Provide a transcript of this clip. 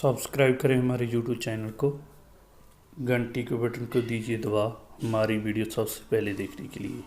Subscribe करें हमारे YouTube channel को, घंटी के बटन को दीजिए दबा हमारी वीडियो सबसे पहले देखने के लिए।